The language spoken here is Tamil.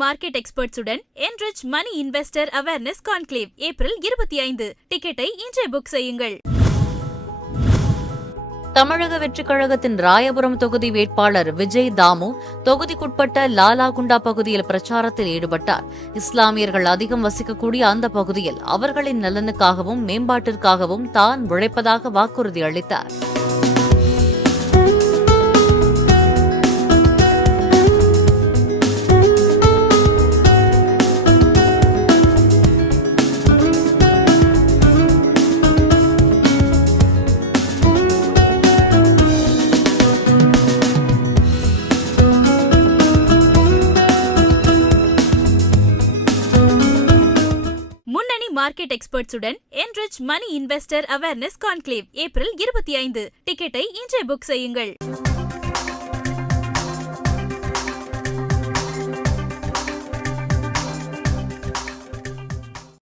Market எக்ஸ்பர்ட்ஸுடன் enrich money investor awareness conclave April 25. டிக்கெட்டை இன்றே புக் செய்யுங்கள். தமிழக வெற்றிக் கழகத்தின் ராயபுரம் தொகுதி வேட்பாளர் விஜய் தாமு தொகுதிக்குட்பட்ட லாலாகுண்டா பகுதியில் பிரச்சாரத்தில் ஈடுபட்டார். இஸ்லாமியர்கள் அதிகம் வசிக்கக்கூடிய அந்த பகுதியில் அவர்களின் நலனுக்காகவும் மேம்பாட்டிற்காகவும் தான் உழைப்பதாக வாக்குறுதி அளித்தார். Market எக்ஸ்பர்ட்ஸுடன் enrich money investor awareness conclave April 25. டிக்கெட்டை இன்றே புக் செய்யுங்கள்.